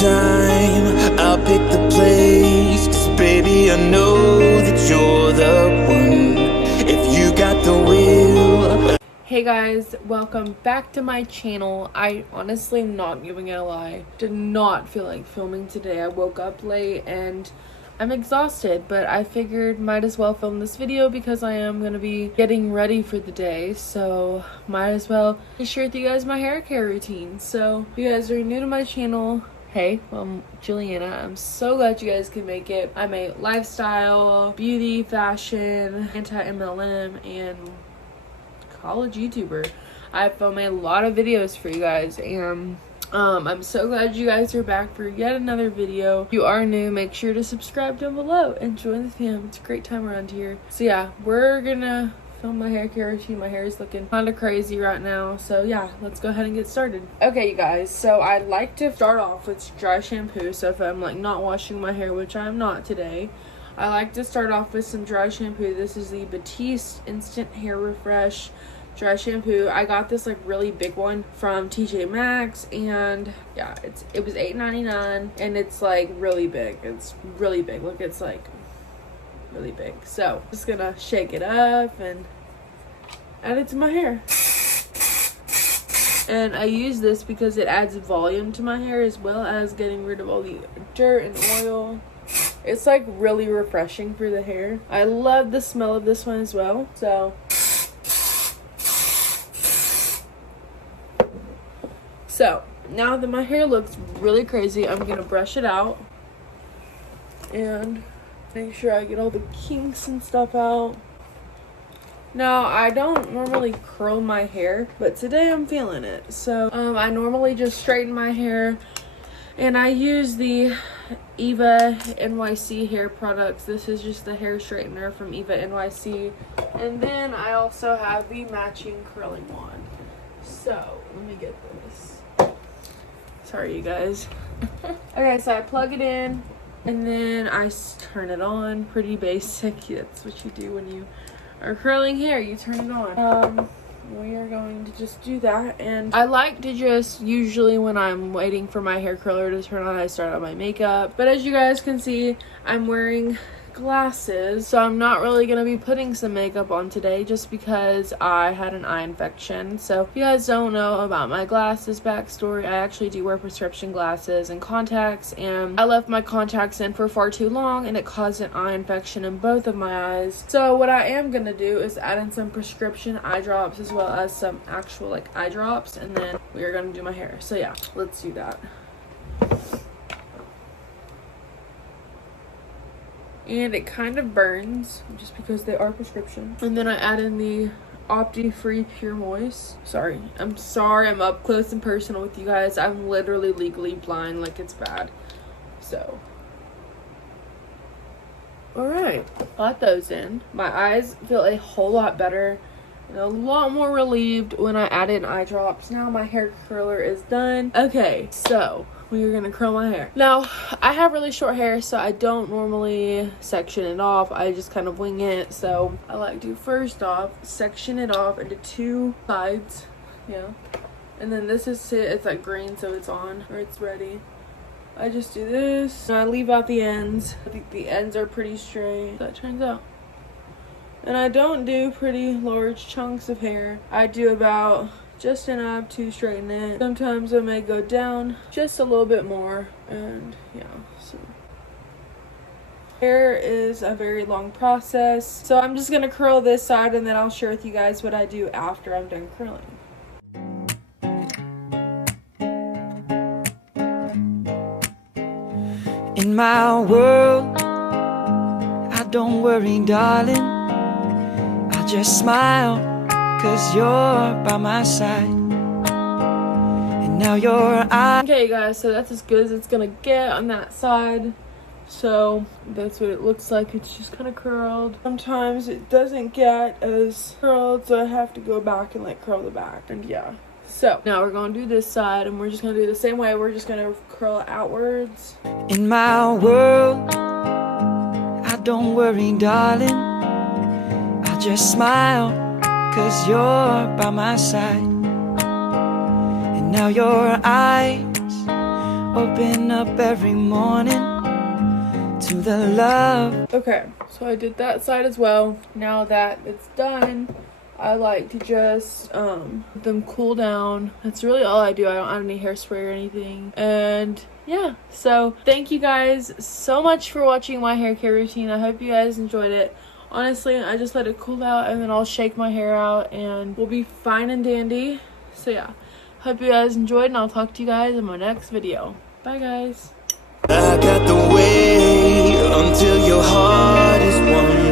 time, I'll pick the place, 'cause baby I know that you're the one, if you got the will. Hey guys, welcome back to my channel. I honestly am not giving it a lie. Did not feel like filming today. I woke up late and I'm exhausted, but I figured might as well film this video because I am going to be getting ready for the day. So might as well share with you guys my hair care routine. So if you guys are new to my channel, hey, I'm Julianna. I'm so glad you guys can make it. I'm a lifestyle, beauty, fashion, anti-MLM, and college YouTuber. I film a lot of videos for you guys, and I'm so glad you guys are back for yet another video. If you are new, make sure to subscribe down below and join the fam. It's a great time around here. So yeah, we're gonna film my hair care routine. My hair is looking kind of crazy right now, so yeah, let's go ahead and get started. Okay, you guys, so I like to start off with dry shampoo. So if I'm like not washing my hair, which I'm not today, I like to start off with some dry shampoo. This is the Batiste Instant Hair Refresh dry shampoo. I got this like really big one from TJ Maxx, and yeah, it was $8.99, and it's like really big. It's really big. Look, it's like really big. So just gonna shake it up and add it to my hair. And I use this because it adds volume to my hair as well as getting rid of all the dirt and oil. It's like really refreshing for the hair. I love the smell of this one as well. So now that my hair looks really crazy, I'm gonna brush it out and make sure I get all the kinks and stuff out. Now, I don't normally curl my hair, but today I'm feeling it. So I normally just straighten my hair, and I use the Eva NYC hair products. This is just the hair straightener from Eva NYC, and then I also have the matching curling wand. So let me get this. Sorry, you guys. Okay, so I plug it in and then I turn it on. Pretty basic. That's what you do when you are curling hair. You turn it on. We are going to just do that, and I like to just, usually when I'm waiting for my hair curler to turn on, I start on my makeup. But as you guys can see, I'm wearing glasses, so I'm not really gonna be putting some makeup on today just because I had an eye infection. So if you guys don't know about my glasses backstory, I actually do wear prescription glasses and contacts, and I left my contacts in for far too long and it caused an eye infection in both of my eyes. So what I am gonna do is add in some prescription eye drops as well as some actual like eye drops, and then we are gonna do my hair. So yeah, let's do that. And it kind of burns just because they are prescription. And then I add in the Opti-Free Pure Moist. I'm sorry I'm up close and personal with you guys. I'm literally legally blind, like it's bad. So alright, got those in. My eyes feel a whole lot better and a lot more relieved when I add in eye drops. Now my hair curler is done. Okay, so we are gonna curl my hair. Now, I have really short hair, so I don't normally section it off. I just kind of wing it. So I like to first off section it off into two sides, yeah. And then this is it. It's like green, so it's on or it's ready. I just do this and I leave out the ends. I think the ends are pretty straight. That turns out. And I don't do pretty large chunks of hair. I do about just enough to straighten it. Sometimes I may go down just a little bit more, and yeah, so hair is a very long process. So I'm just gonna curl this side and then I'll share with you guys what I do after I'm done curling. In my world, I don't worry, darling. I just smile, 'cause you're by my side. And now your eyes. Okay guys, so that's as good as it's gonna get on that side. So that's what it looks like. It's just kind of curled. Sometimes it doesn't get as curled, so I have to go back and like curl the back, and yeah. So now we're gonna do this side, and we're just gonna do the same way. We're just gonna curl it outwards. In my world, I don't worry, darling. I just smile, 'cause you're by my side. And now your eyes open up every morning to the love. Okay, so I did that side as well. Now that it's done, I like to just let them cool down. That's really all I do. I don't add any hairspray or anything. And yeah, so thank you guys so much for watching my hair care routine. I hope you guys enjoyed it. Honestly, I just let it cool out and then I'll shake my hair out and we'll be fine and dandy. So yeah, hope you guys enjoyed and I'll talk to you guys in my next video. Bye guys. I got the way until your heart is one.